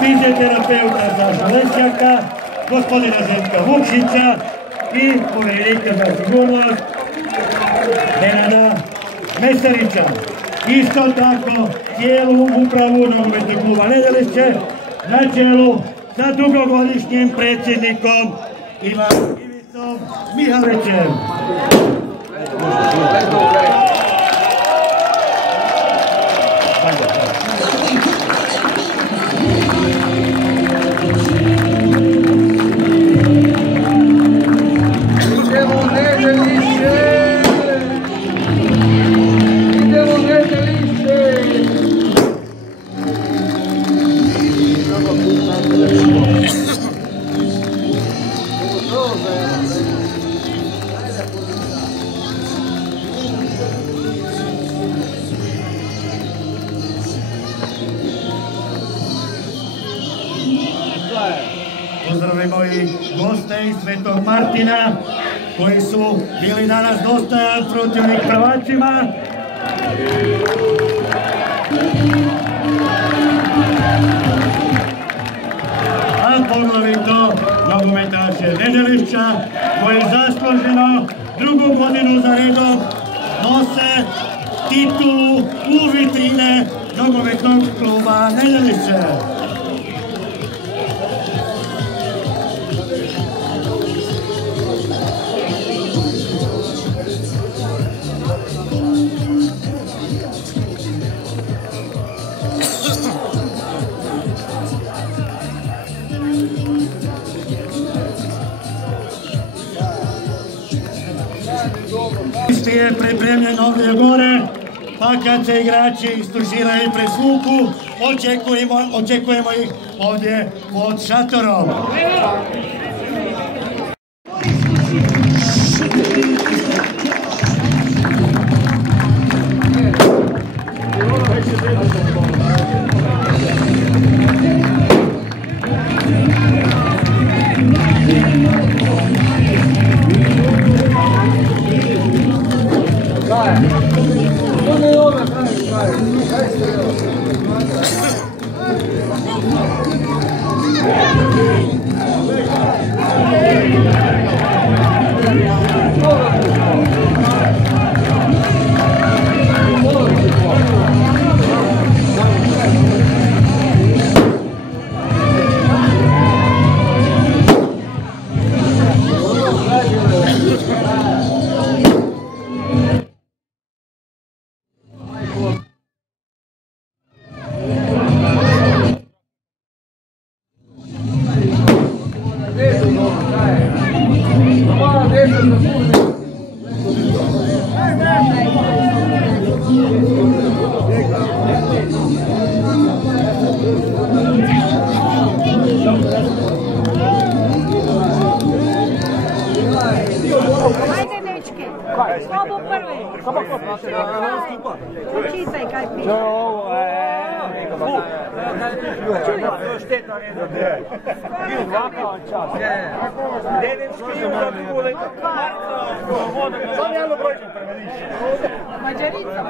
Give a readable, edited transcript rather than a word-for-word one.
fizioterapeuta Saša Lesjaka, gospodina Željka Vukšića i povjerenika za sigurnost Nenada Mesarića. Isto tako cijelu upravu nogometnog kluba Nedelišće na čelu sa dugogodišnjim predsjednikom Ivicom Mihalićem. Pozdravimo i goste iz Svetog Martina koji su bili danas dostojan protivnik prvacima. A poglavito nogometaše Nedelišća koji zasluženo drugu godinu za redom nose titulu u vitrine nogometnog kluba Nedelišće. Isti je pripremljen ovdje gore, pa kad se igrači istuširaju i presvuku, očekujemo ih ovdje pod šatorom. Ajde, dečke, obu prvi. Čitaj kaj piše. Mađarica.